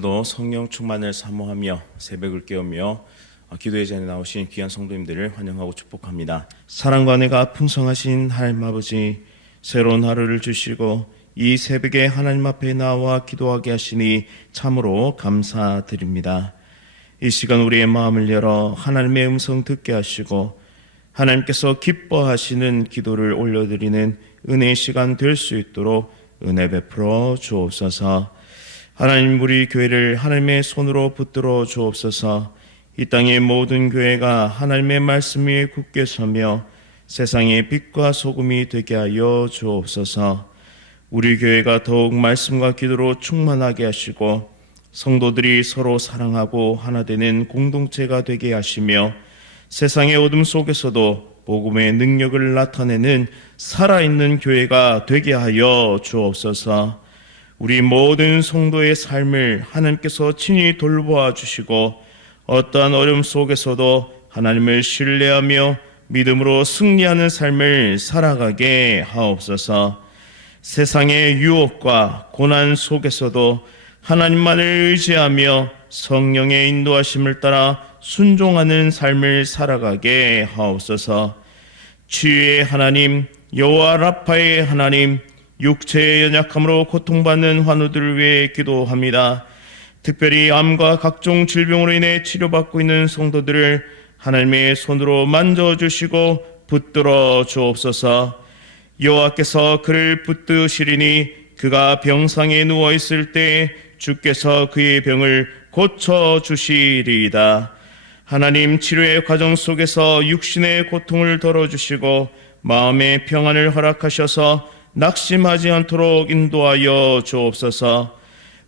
오늘도 성령 충만을 사모하며 새벽을 깨우며 기도의 자리에 나오신 귀한 성도님들을 환영하고 축복합니다. 사랑과 은혜가 풍성하신 하나님 아버지, 새로운 하루를 주시고 이 새벽에 하나님 앞에 나와 기도하게 하시니 참으로 감사드립니다. 이 시간 우리의 마음을 열어 하나님의 음성 듣게 하시고 하나님께서 기뻐하시는 기도를 올려드리는 은혜의 시간 될 수 있도록 은혜 베풀어 주옵소서. 하나님, 우리 교회를 하나님의 손으로 붙들어 주옵소서. 이 땅의 모든 교회가 하나님의 말씀 위에 굳게 서며 세상의 빛과 소금이 되게 하여 주옵소서. 우리 교회가 더욱 말씀과 기도로 충만하게 하시고 성도들이 서로 사랑하고 하나 되는 공동체가 되게 하시며 세상의 어둠 속에서도 복음의 능력을 나타내는 살아있는 교회가 되게 하여 주옵소서. 우리 모든 성도의 삶을 하나님께서 친히 돌보아 주시고 어떠한 어려움 속에서도 하나님을 신뢰하며 믿음으로 승리하는 삶을 살아가게 하옵소서. 세상의 유혹과 고난 속에서도 하나님만을 의지하며 성령의 인도하심을 따라 순종하는 삶을 살아가게 하옵소서. 치유의 하나님, 여호와 라파의 하나님, 육체의 연약함으로 고통받는 환우들을 위해 기도합니다. 특별히 암과 각종 질병으로 인해 치료받고 있는 성도들을 하나님의 손으로 만져주시고 붙들어 주옵소서. 여호와께서 그를 붙드시리니 그가 병상에 누워있을 때 주께서 그의 병을 고쳐주시리이다. 하나님, 치료의 과정 속에서 육신의 고통을 덜어주시고 마음의 평안을 허락하셔서 낙심하지 않도록 인도하여 주옵소서.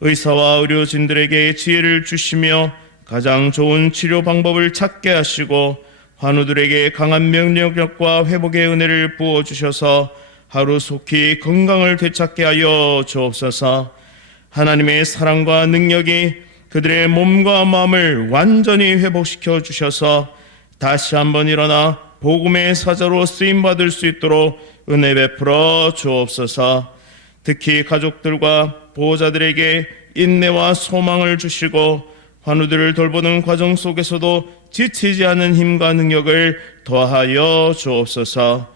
의사와 의료진들에게 지혜를 주시며 가장 좋은 치료 방법을 찾게 하시고 환우들에게 강한 면역력과 회복의 은혜를 부어주셔서 하루속히 건강을 되찾게 하여 주옵소서. 하나님의 사랑과 능력이 그들의 몸과 마음을 완전히 회복시켜 주셔서 다시 한번 일어나 복음의 사자로 쓰임받을 수 있도록 은혜 베풀어 주옵소서. 특히 가족들과 보호자들에게 인내와 소망을 주시고 환우들을 돌보는 과정 속에서도 지치지 않은 힘과 능력을 더하여 주옵소서.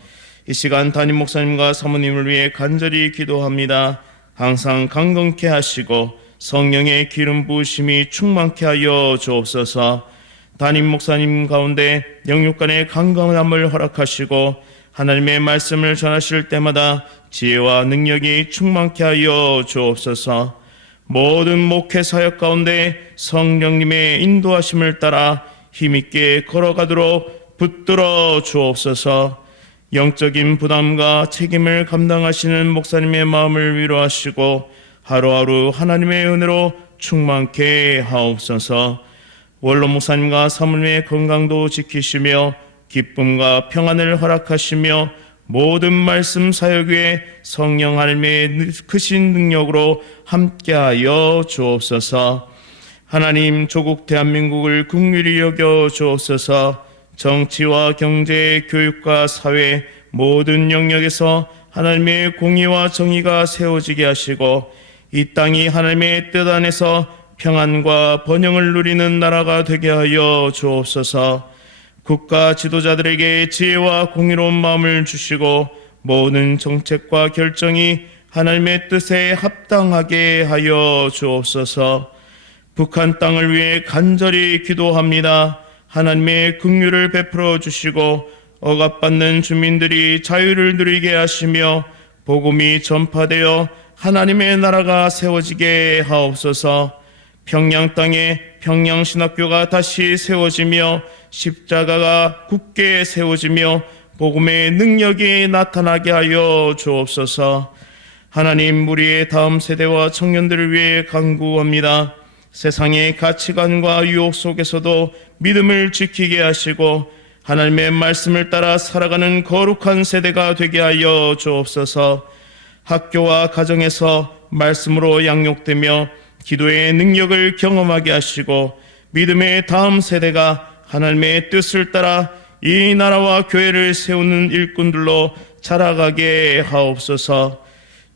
이 시간 담임 목사님과 사모님을 위해 간절히 기도합니다. 항상 강건케 하시고 성령의 기름 부으심이 충만케 하여 주옵소서. 담임 목사님 가운데 영육 간의 강건함을 허락하시고 하나님의 말씀을 전하실 때마다 지혜와 능력이 충만케 하여 주옵소서. 모든 목회 사역 가운데 성령님의 인도하심을 따라 힘있게 걸어가도록 붙들어 주옵소서. 영적인 부담과 책임을 감당하시는 목사님의 마음을 위로하시고 하루하루 하나님의 은혜로 충만케 하옵소서. 원로 목사님과 사모님의 건강도 지키시며 기쁨과 평안을 허락하시며 모든 말씀 사역 위에 성령 하나님의 크신 능력으로 함께하여 주옵소서. 하나님, 조국 대한민국을 긍휼히 여겨 주옵소서. 정치와 경제, 교육과 사회 모든 영역에서 하나님의 공의와 정의가 세워지게 하시고 이 땅이 하나님의 뜻 안에서 평안과 번영을 누리는 나라가 되게 하여 주옵소서. 국가 지도자들에게 지혜와 공의로운 마음을 주시고 모든 정책과 결정이 하나님의 뜻에 합당하게 하여 주옵소서. 북한 땅을 위해 간절히 기도합니다. 하나님의 긍휼을 베풀어 주시고 억압받는 주민들이 자유를 누리게 하시며 복음이 전파되어 하나님의 나라가 세워지게 하옵소서. 평양 땅에 평양신학교가 다시 세워지며 십자가가 굳게 세워지며 복음의 능력이 나타나게 하여 주옵소서. 하나님, 우리의 다음 세대와 청년들을 위해 간구합니다. 세상의 가치관과 유혹 속에서도 믿음을 지키게 하시고 하나님의 말씀을 따라 살아가는 거룩한 세대가 되게 하여 주옵소서. 학교와 가정에서 말씀으로 양육되며 기도의 능력을 경험하게 하시고 믿음의 다음 세대가 하나님의 뜻을 따라 이 나라와 교회를 세우는 일꾼들로 자라가게 하옵소서.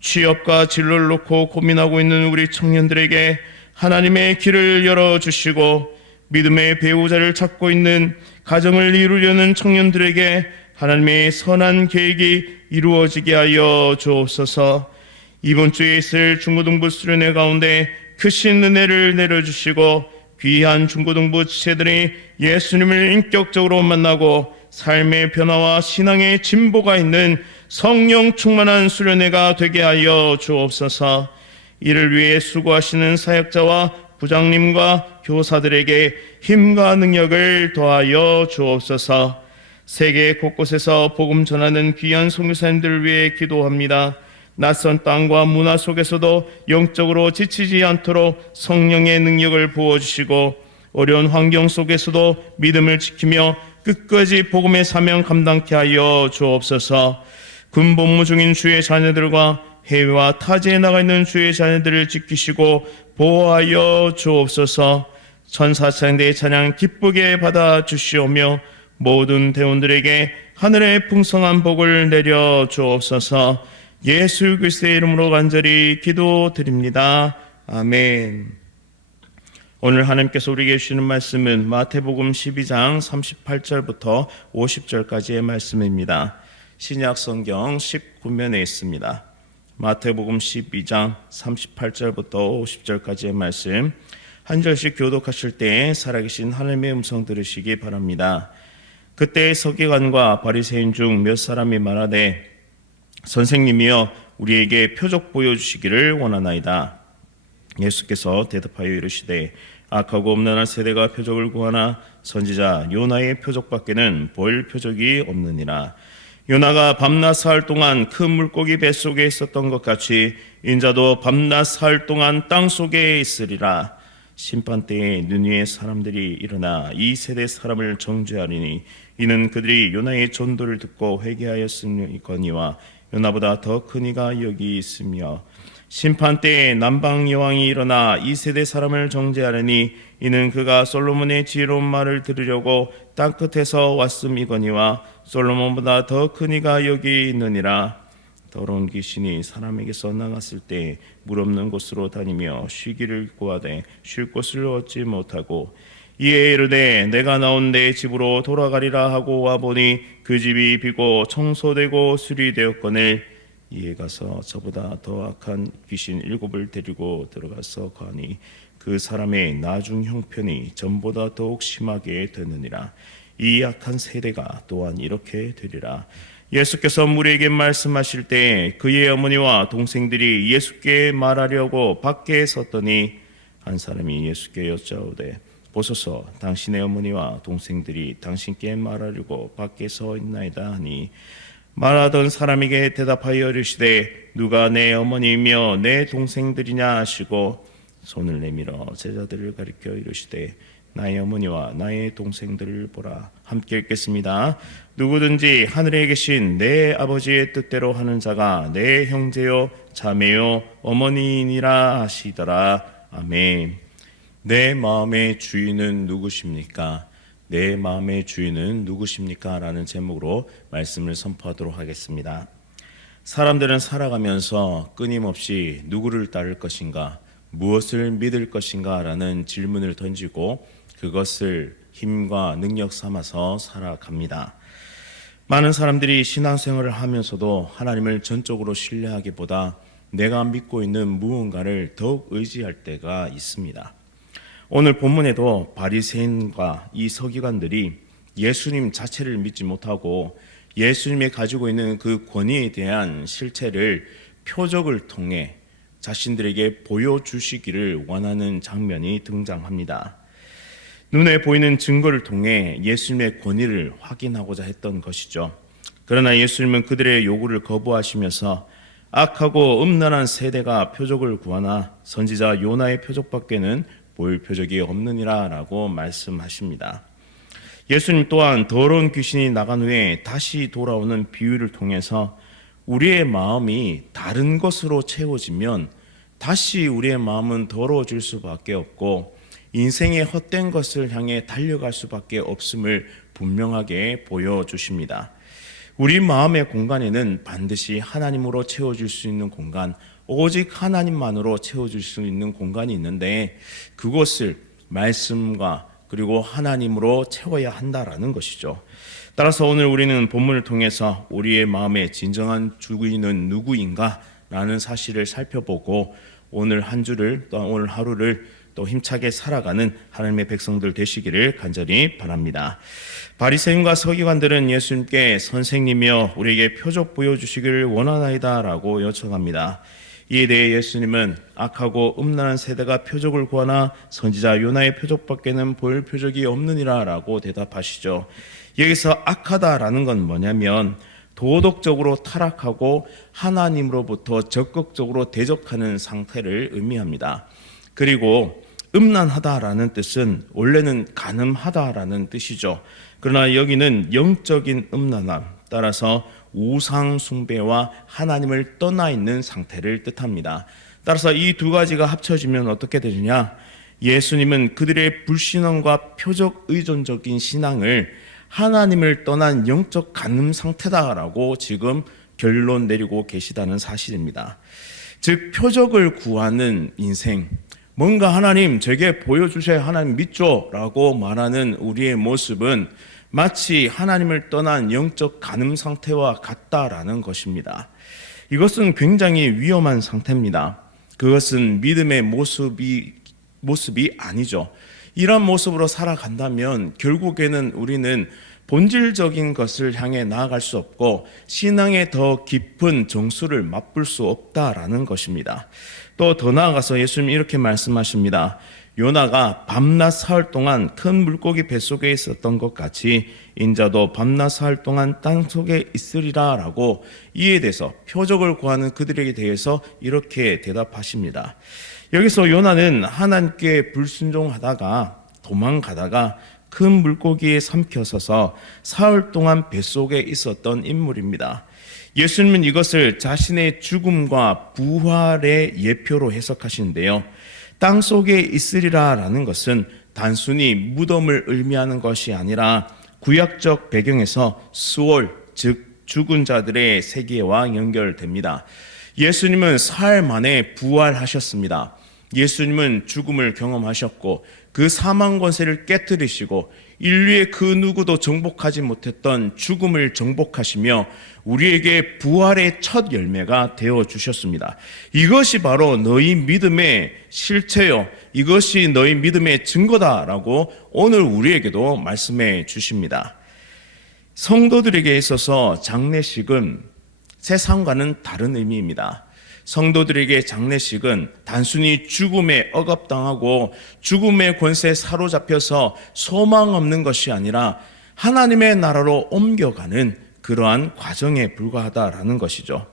취업과 진로를 놓고 고민하고 있는 우리 청년들에게 하나님의 길을 열어주시고 믿음의 배우자를 찾고 있는 가정을 이루려는 청년들에게 하나님의 선한 계획이 이루어지게 하여 주옵소서. 이번 주에 있을 중고등부 수련회 가운데 크신 은혜를 내려주시고 귀한 중고등부 지체들이 예수님을 인격적으로 만나고 삶의 변화와 신앙의 진보가 있는 성령 충만한 수련회가 되게 하여 주옵소서. 이를 위해 수고하시는 사역자와 부장님과 교사들에게 힘과 능력을 더하여 주옵소서. 세계 곳곳에서 복음 전하는 귀한 선교사님들을 위해 기도합니다. 낯선 땅과 문화 속에서도 영적으로 지치지 않도록 성령의 능력을 부어주시고 어려운 환경 속에서도 믿음을 지키며 끝까지 복음의 사명 감당케 하여 주옵소서. 군복무 중인 주의 자녀들과 해외와 타지에 나가 있는 주의 자녀들을 지키시고 보호하여 주옵소서. 천사창대의 찬양 기쁘게 받아 주시오며 모든 대원들에게 하늘의 풍성한 복을 내려 주옵소서. 예수 그리스도의 이름으로 간절히 기도드립니다. 아멘. 오늘 하나님께서 우리에게 주시는 말씀은 마태복음 12장 38절부터 50절까지의 말씀입니다. 신약 성경 19면에 있습니다. 마태복음 12장 38절부터 50절까지의 말씀, 한 절씩 교독하실 때 살아계신 하나님의 음성 들으시기 바랍니다. 그때 서기관과 바리새인 중 몇 사람이 말하되 선생님이여 우리에게 표적 보여주시기를 원하나이다. 예수께서 대답하여 이르시되 악하고 음란한 세대가 표적을 구하나 선지자 요나의 표적밖에는 보일 표적이 없느니라. 요나가 밤낮 사흘 동안 큰 물고기 뱃속에 있었던 것 같이 인자도 밤낮 사흘 동안 땅속에 있으리라. 심판때에 눈 위에 사람들이 일어나 이 세대 사람을 정죄하리니 이는 그들이 요나의 전도를 듣고 회개하였으니거니와 요나보다 더 큰 이가 여기 있으며 심판때에 남방 여왕이 일어나 이 세대 사람을 정죄하리니 이는 그가 솔로몬의 지혜로운 말을 들으려고 땅끝에서 왔음이거니와 솔로몬보다 더 큰 이가 여기 있느니라. 더러운 귀신이 사람에게서 나갔을 때 물 없는 곳으로 다니며 쉬기를 구하되 쉴 곳을 얻지 못하고 이에 이르되 내가 나온 내 집으로 돌아가리라 하고 와보니 그 집이 비고 청소되고 수리되었거늘 이에 가서 저보다 더 악한 귀신 7을 데리고 들어가서 거하니 그 사람의 나중 형편이 전보다 더욱 심하게 되느니라. 이 악한 세대가 또한 이렇게 되리라. 예수께서 무리에게 말씀하실 때 그의 어머니와 동생들이 예수께 말하려고 밖에 섰더니 한 사람이 예수께 여짜오되 보소서 당신의 어머니와 동생들이 당신께 말하려고 밖에 서 있나이다 하니 말하던 사람에게 대답하여 이르시되 누가 내 어머니이며 내 동생들이냐 하시고 손을 내밀어 제자들을 가리켜 이르시되 나의 어머니와 나의 동생들을 보라. 함께 읽겠습니다. 누구든지 하늘에 계신 내 아버지의 뜻대로 하는 자가 내 형제요 자매요 어머니이니라 하시더라. 아멘. 내 마음의 주인은 누구십니까? 내 마음의 주인은 누구십니까? 라는 제목으로 말씀을 선포하도록 하겠습니다. 사람들은 살아가면서 끊임없이 누구를 따를 것인가, 무엇을 믿을 것인가 라는 질문을 던지고 그것을 힘과 능력 삼아서 살아갑니다. 많은 사람들이 신앙생활을 하면서도 하나님을 전적으로 신뢰하기보다 내가 믿고 있는 무언가를 더욱 의지할 때가 있습니다. 오늘 본문에도 바리새인과 이 서기관들이 예수님 자체를 믿지 못하고 예수님이 가지고 있는 그 권위에 대한 실체를 표적을 통해 자신들에게 보여주시기를 원하는 장면이 등장합니다. 눈에 보이는 증거를 통해 예수님의 권위를 확인하고자 했던 것이죠. 그러나 예수님은 그들의 요구를 거부하시면서 악하고 음란한 세대가 표적을 구하나 선지자 요나의 표적밖에는 보일 표적이 없느니라 라고 말씀하십니다. 예수님 또한 더러운 귀신이 나간 후에 다시 돌아오는 비유를 통해서 우리의 마음이 다른 것으로 채워지면 다시 우리의 마음은 더러워질 수밖에 없고 인생의 헛된 것을 향해 달려갈 수밖에 없음을 분명하게 보여주십니다. 우리 마음의 공간에는 반드시 하나님으로 채워질 수 있는 공간, 오직 하나님만으로 채워줄 수 있는 공간이 있는데 그곳을 말씀과 그리고 하나님으로 채워야 한다라는 것이죠. 따라서 오늘 우리는 본문을 통해서 우리의 마음의 진정한 주인은 누구인가 라는 사실을 살펴보고 오늘 한 주를 또 오늘 하루를 또 힘차게 살아가는 하나님의 백성들 되시기를 간절히 바랍니다. 바리새인과 서기관들은 예수님께 선생님이여 우리에게 표적 보여주시기를 원하나이다 라고 요청합니다. 이에 대해 예수님은 악하고 음란한 세대가 표적을 구하나 선지자 요나의 표적밖에는 보일 표적이 없느니라 라고 대답하시죠. 여기서 악하다라는 건 뭐냐면 도덕적으로 타락하고 하나님으로부터 적극적으로 대적하는 상태를 의미합니다. 그리고 음란하다라는 뜻은 원래는 간음하다라는 뜻이죠. 그러나 여기는 영적인 음란함, 따라서 우상 숭배와 하나님을 떠나 있는 상태를 뜻합니다. 따라서 이 두 가지가 합쳐지면 어떻게 되느냐? 예수님은 그들의 불신앙과 표적 의존적인 신앙을 하나님을 떠난 영적 간음 상태다라고 지금 결론 내리고 계시다는 사실입니다. 즉 표적을 구하는 인생, 뭔가 하나님 제게 보여주셔야 하나님 믿죠 라고 말하는 우리의 모습은 마치 하나님을 떠난 영적 간음 상태와 같다라는 것입니다. 이것은 굉장히 위험한 상태입니다. 그것은 믿음의 모습이 아니죠. 이런 모습으로 살아간다면 결국에는 우리는 본질적인 것을 향해 나아갈 수 없고 신앙의 더 깊은 정수를 맛볼 수 없다라는 것입니다. 또 더 나아가서 예수님이 이렇게 말씀하십니다. 요나가 밤낮 사흘 동안 큰 물고기 뱃속에 있었던 것 같이 인자도 밤낮 사흘 동안 땅속에 있으리라 라고 이에 대해서 표적을 구하는 그들에게 대해서 이렇게 대답하십니다. 여기서 요나는 하나님께 불순종하다가 도망가다가 큰 물고기에 삼켜서서 사흘 동안 뱃속에 있었던 인물입니다. 예수님은 이것을 자신의 죽음과 부활의 예표로 해석하시는데요. 땅 속에 있으리라 라는 것은 단순히 무덤을 의미하는 것이 아니라 구약적 배경에서 수월, 즉 죽은 자들의 세계와 연결됩니다. 예수님은 사흘 만에 부활하셨습니다. 예수님은 죽음을 경험하셨고 그 사망 권세를 깨뜨리시고 인류의 그 누구도 정복하지 못했던 죽음을 정복하시며 우리에게 부활의 첫 열매가 되어 주셨습니다. 이것이 바로 너희 믿음의 실체요, 이것이 너희 믿음의 증거다라고 오늘 우리에게도 말씀해 주십니다. 성도들에게 있어서 장례식은 세상과는 다른 의미입니다. 성도들에게 장례식은 단순히 죽음에 억압당하고 죽음의 권세에 사로잡혀서 소망 없는 것이 아니라 하나님의 나라로 옮겨가는 그러한 과정에 불과하다라는 것이죠.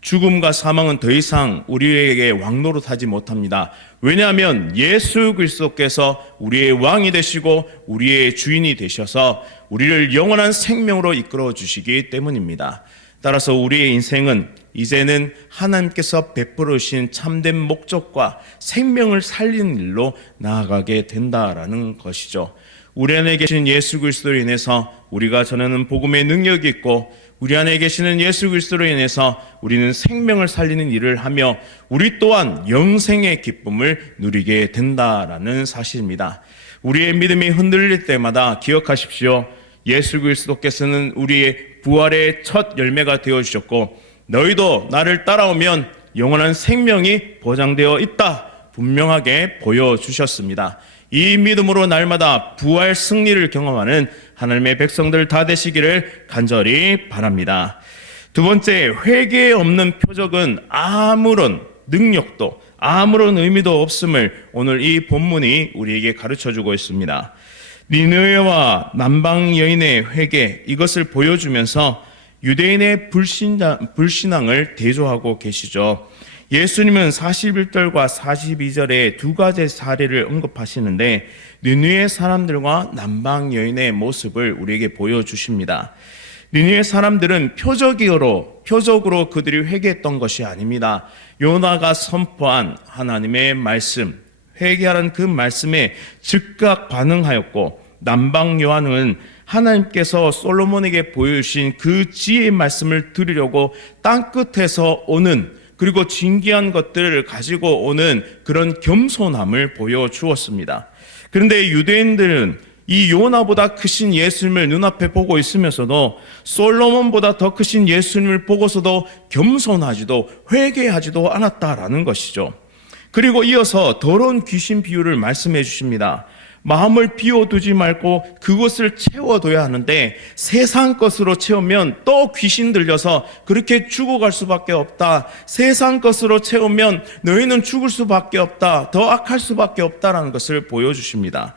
죽음과 사망은 더 이상 우리에게 왕노릇하지 못합니다. 왜냐하면 예수 그리스도께서 우리의 왕이 되시고 우리의 주인이 되셔서 우리를 영원한 생명으로 이끌어 주시기 때문입니다. 따라서 우리의 인생은 이제는 하나님께서 베풀으신 참된 목적과 생명을 살리는 일로 나아가게 된다라는 것이죠. 우리 안에 계신 예수 그리스도로 인해서 우리가 전하는 복음의 능력이 있고 우리 안에 계시는 예수 그리스도로 인해서 우리는 생명을 살리는 일을 하며 우리 또한 영생의 기쁨을 누리게 된다라는 사실입니다. 우리의 믿음이 흔들릴 때마다 기억하십시오. 예수 그리스도께서는 우리의 부활의 첫 열매가 되어주셨고 너희도 나를 따라오면 영원한 생명이 보장되어 있다 분명하게 보여주셨습니다. 이 믿음으로 날마다 부활 승리를 경험하는 하나님의 백성들 다 되시기를 간절히 바랍니다. 두 번째, 회개 없는 표적은 아무런 능력도 아무런 의미도 없음을 오늘 이 본문이 우리에게 가르쳐주고 있습니다. 니느웨와 남방 여인의 회개, 이것을 보여주면서 유대인의 불신앙을 대조하고 계시죠. 예수님은 41절과 42절에 두 가지 사례를 언급하시는데 니느웨 사람들과 남방 여인의 모습을 우리에게 보여주십니다. 니느웨 사람들은 표적으로 그들이 회개했던 것이 아닙니다. 요나가 선포한 하나님의 말씀, 회개하라는 그 말씀에 즉각 반응하였고 남방 여인은 하나님께서 솔로몬에게 보여주신 그 지혜의 말씀을 들으려고 땅끝에서 오는 그리고 진귀한 것들을 가지고 오는 그런 겸손함을 보여주었습니다. 그런데 유대인들은 이 요나보다 크신 예수님을 눈앞에 보고 있으면서도 솔로몬보다 더 크신 예수님을 보고서도 겸손하지도 회개하지도 않았다라는 것이죠. 그리고 이어서 더러운 귀신 비유를 말씀해 주십니다. 마음을 비워두지 말고 그것을 채워둬야 하는데 세상 것으로 채우면 또 귀신 들려서 그렇게 죽어갈 수밖에 없다. 세상 것으로 채우면 너희는 죽을 수밖에 없다. 더 악할 수밖에 없다라는 것을 보여주십니다.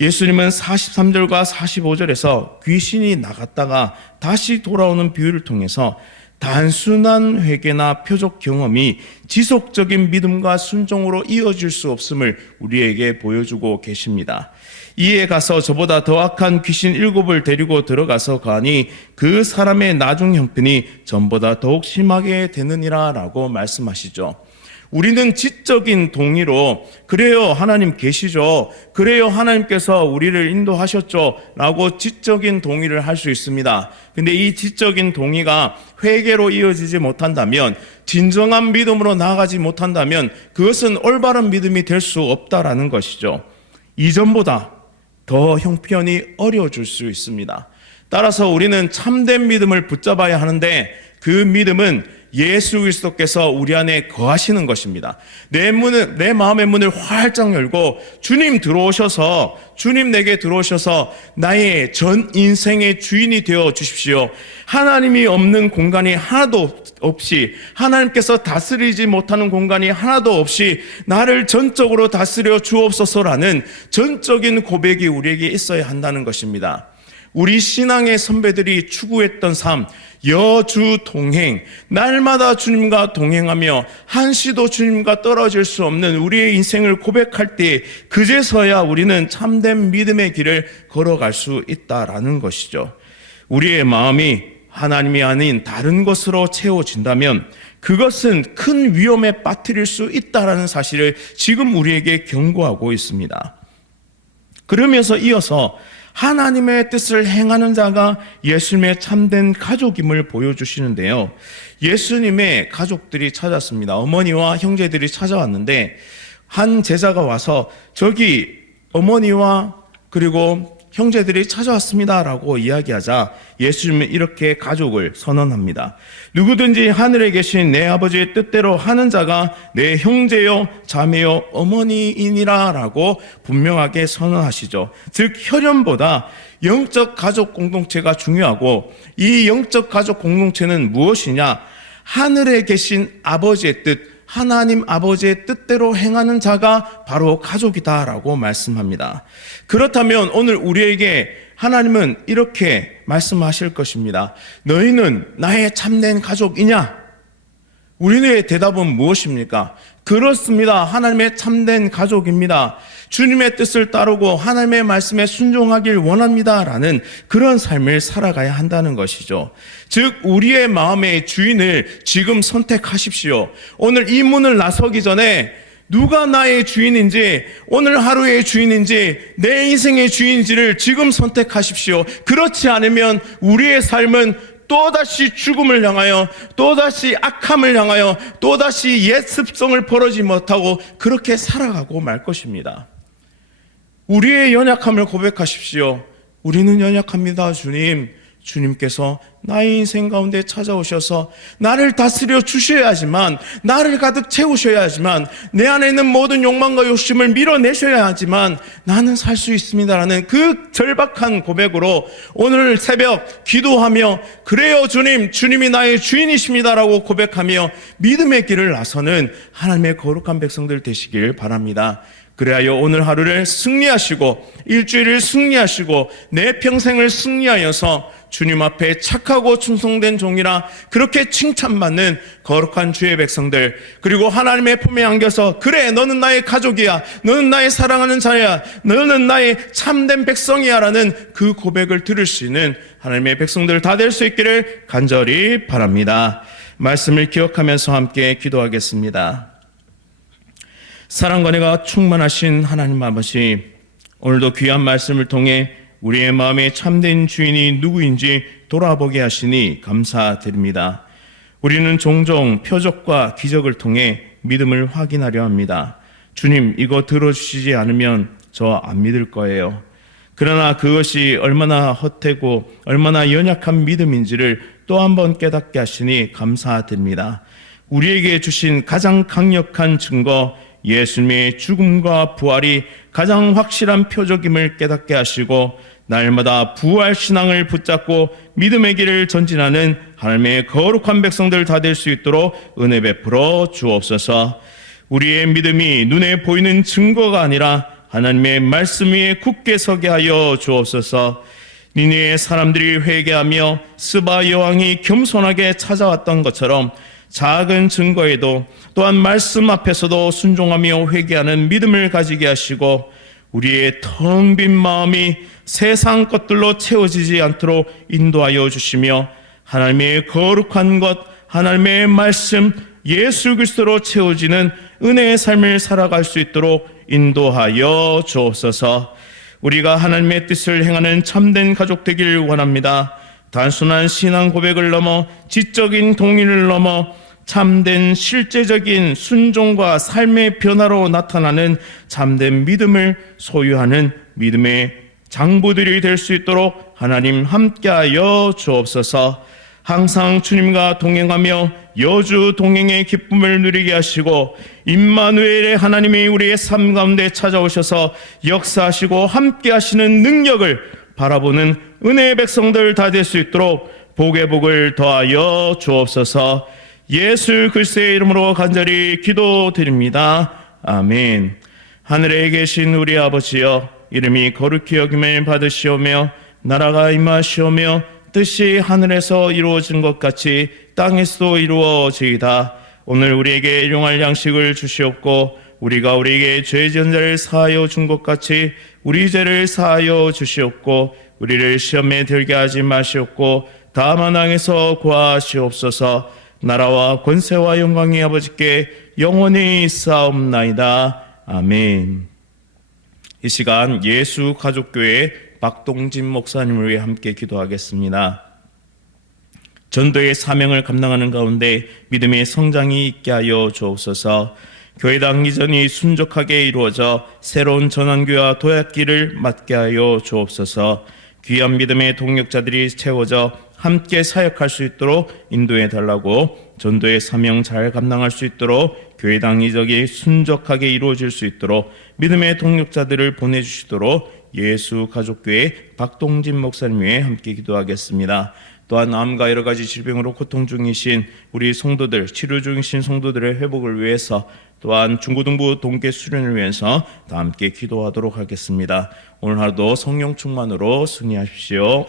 예수님은 43절과 45절에서 귀신이 나갔다가 다시 돌아오는 비유를 통해서 단순한 회개나 표적 경험이 지속적인 믿음과 순종으로 이어질 수 없음을 우리에게 보여주고 계십니다. 이에 가서 저보다 더 악한 귀신 7을 데리고 들어가서 가니 그 사람의 나중 형편이 전보다 더욱 심하게 되느니라 라고 말씀하시죠. 우리는 지적인 동의로 그래요 하나님 계시죠, 그래요 하나님께서 우리를 인도하셨죠 라고 지적인 동의를 할 수 있습니다. 근데 이 지적인 동의가 회개로 이어지지 못한다면, 진정한 믿음으로 나아가지 못한다면 그것은 올바른 믿음이 될 수 없다라는 것이죠. 이전보다 더 형편이 어려워질 수 있습니다. 따라서 우리는 참된 믿음을 붙잡아야 하는데 그 믿음은 예수 그리스도께서 우리 안에 거하시는 것입니다. 내 마음의 문을 활짝 열고 주님 내게 들어오셔서 나의 전 인생의 주인이 되어 주십시오. 하나님이 없는 공간이 하나도 없이, 하나님께서 다스리지 못하는 공간이 하나도 없이 나를 전적으로 다스려 주옵소서라는 전적인 고백이 우리에게 있어야 한다는 것입니다. 우리 신앙의 선배들이 추구했던 삶, 여주 동행, 날마다 주님과 동행하며 한시도 주님과 떨어질 수 없는 우리의 인생을 고백할 때 그제서야 우리는 참된 믿음의 길을 걸어갈 수 있다라는 것이죠. 우리의 마음이 하나님이 아닌 다른 것으로 채워진다면 그것은 큰 위험에 빠뜨릴 수 있다라는 사실을 지금 우리에게 경고하고 있습니다. 그러면서 이어서 하나님의 뜻을 행하는 자가 예수님의 참된 가족임을 보여주시는데요. 예수님의 가족들이 찾았습니다. 어머니와 형제들이 찾아왔는데 한 제자가 와서 저기 어머니와 그리고 형제들이 찾아왔습니다 라고 이야기하자 예수님은 이렇게 가족을 선언합니다. 누구든지 하늘에 계신 내 아버지의 뜻대로 하는 자가 내 형제요 자매요 어머니이니라 라고 분명하게 선언하시죠. 즉 혈연보다 영적 가족 공동체가 중요하고, 이 영적 가족 공동체는 무엇이냐? 하늘에 계신 아버지의 뜻, 하나님 아버지의 뜻대로 행하는 자가 바로 가족이다라고 말씀합니다. 그렇다면 오늘 우리에게 하나님은 이렇게 말씀하실 것입니다. 너희는 나의 참된 가족이냐? 우리의 대답은 무엇입니까? 그렇습니다. 하나님의 참된 가족입니다. 주님의 뜻을 따르고 하나님의 말씀에 순종하길 원합니다 라는 그런 삶을 살아가야 한다는 것이죠. 즉 우리의 마음의 주인을 지금 선택하십시오. 오늘 이 문을 나서기 전에 누가 나의 주인인지, 오늘 하루의 주인인지, 내 인생의 주인인지를 지금 선택하십시오. 그렇지 않으면 우리의 삶은 또다시 죽음을 향하여, 또다시 악함을 향하여, 또다시 옛 습성을 버리지 못하고 그렇게 살아가고 말 것입니다. 우리의 연약함을 고백하십시오. 우리는 연약합니다, 주님. 주님께서 나의 인생 가운데 찾아오셔서 나를 다스려 주셔야 하지만, 나를 가득 채우셔야 하지만, 내 안에 있는 모든 욕망과 욕심을 밀어내셔야 하지만 나는 살 수 있습니다라는 그 절박한 고백으로 오늘 새벽 기도하며 그래요 주님, 주님이 나의 주인이십니다라고 고백하며 믿음의 길을 나서는 하나님의 거룩한 백성들 되시길 바랍니다. 그래야 오늘 하루를 승리하시고 일주일을 승리하시고 내 평생을 승리하여서 주님 앞에 착하고 충성된 종이라 그렇게 칭찬받는 거룩한 주의 백성들, 그리고 하나님의 품에 안겨서 그래 너는 나의 가족이야, 너는 나의 사랑하는 자야, 너는 나의 참된 백성이야 라는 그 고백을 들을 수 있는 하나님의 백성들 다 될 수 있기를 간절히 바랍니다. 말씀을 기억하면서 함께 기도하겠습니다. 사랑과 은혜가 충만하신 하나님 아버지, 오늘도 귀한 말씀을 통해 우리의 마음의 참된 주인이 누구인지 돌아보게 하시니 감사드립니다. 우리는 종종 표적과 기적을 통해 믿음을 확인하려 합니다. 주님, 이거 들어주시지 않으면 저 안 믿을 거예요. 그러나 그것이 얼마나 헛되고 얼마나 연약한 믿음인지를 또 한 번 깨닫게 하시니 감사드립니다. 우리에게 주신 가장 강력한 증거, 예수님의 죽음과 부활이 가장 확실한 표적임을 깨닫게 하시고 날마다 부활 신앙을 붙잡고 믿음의 길을 전진하는 하나님의 거룩한 백성들 다 될 수 있도록 은혜 베풀어 주옵소서. 우리의 믿음이 눈에 보이는 증거가 아니라 하나님의 말씀 위에 굳게 서게 하여 주옵소서. 니느웨의 사람들이 회개하며 스바 여왕이 겸손하게 찾아왔던 것처럼 작은 증거에도 또한 말씀 앞에서도 순종하며 회개하는 믿음을 가지게 하시고 우리의 텅 빈 마음이 세상 것들로 채워지지 않도록 인도하여 주시며 하나님의 거룩한 것, 하나님의 말씀, 예수 그리스도로 채워지는 은혜의 삶을 살아갈 수 있도록 인도하여 주옵소서. 우리가 하나님의 뜻을 행하는 참된 가족 되길 원합니다. 단순한 신앙 고백을 넘어 지적인 동의를 넘어 참된 실제적인 순종과 삶의 변화로 나타나는 참된 믿음을 소유하는 믿음의 장부들이 될 수 있도록 하나님 함께하여 주옵소서. 항상 주님과 동행하며 여주 동행의 기쁨을 누리게 하시고 임마누엘의 하나님이 우리의 삶 가운데 찾아오셔서 역사하시고 함께하시는 능력을 바라보는 은혜의 백성들 다 될 수 있도록 복의 복을 더하여 주옵소서. 예수 그리스도의 이름으로 간절히 기도드립니다. 아멘. 하늘에 계신 우리 아버지여, 이름이 거룩히 여김을 받으시오며 나라가 임하시오며 뜻이 하늘에서 이루어진 것 같이 땅에서도 이루어지이다. 오늘 우리에게 일용할 양식을 주시옵고 우리가 우리에게 죄 지은 자를 사하여 준 것 같이 우리 죄를 사하여 주시옵고 우리를 시험에 들게 하지 마시옵고 다만 왕에서 구하시옵소서. 나라와 권세와 영광이 아버지께 영원히 있사옵나이다. 아멘. 이 시간 예수 가족교회 박동진 목사님을 위해 함께 기도하겠습니다. 전도의 사명을 감당하는 가운데 믿음의 성장이 있게 하여 주옵소서. 교회당 이전이 순적하게 이루어져 새로운 전환교회와 도약길을 맞게 하여 주옵소서. 귀한 믿음의 동력자들이 채워져 함께 사역할 수 있도록 인도해 달라고, 전도의 사명 잘 감당할 수 있도록 교회당 이적이 순적하게 이루어질 수 있도록 믿음의 동력자들을 보내주시도록 예수 가족교회 박동진 목사님 위해 함께 기도하겠습니다. 또한 암과 여러 가지 질병으로 고통 중이신 우리 성도들, 치료 중이신 성도들의 회복을 위해서, 또한 중고등부 동계 수련을 위해서 다 함께 기도하도록 하겠습니다. 오늘 하루도 성령 충만으로 승리하십시오.